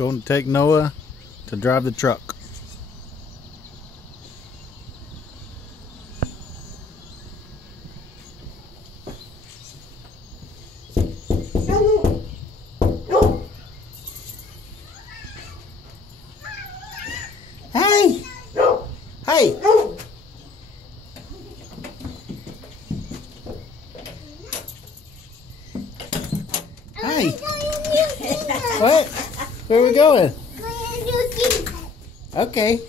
Going to take Noah to drive the truck. Hey! Hey! Hey! What? Where are we going? Okay,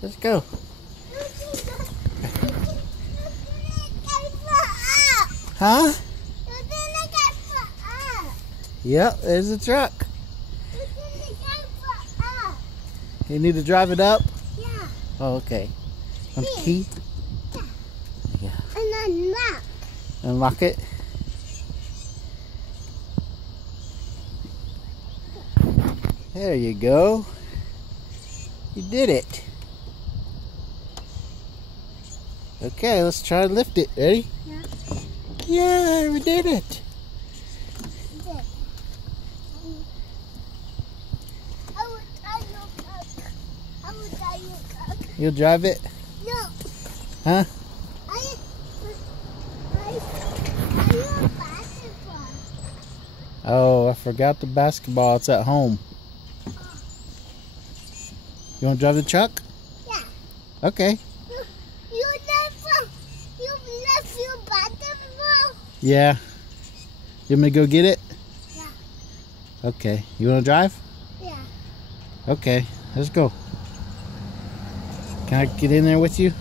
let's go. Huh? Yep, there's the truck. You need to drive it up? Yeah. Oh, okay. Want the key? Yeah. And unlock. Unlock it? There you go. You did it. Okay, let's try to lift it. Ready? Yeah. Yeah, we did it. You'll drive it? No. Huh? Oh, I forgot the basketball. It's at home. You want to drive the truck? Yeah. Okay. You left your basketball? Yeah. You want me to go get it? Yeah. Okay. You want to drive? Yeah. Okay. Let's go. Can I get in there with you?